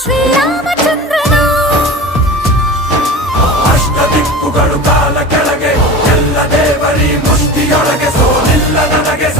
ಶ್ರೀರಾಮಚಂದ್ರನು. ಅಷ್ಟ ದಿಕ್ಕುಗಳು ಕಾಲ ಕೆಳಗೆ ಎಲ್ಲ ದೇವರಿ ಮುಂದಿಯೊಳಗೆ ಸೋಲಿಲ್ಲ ನನಗೆ.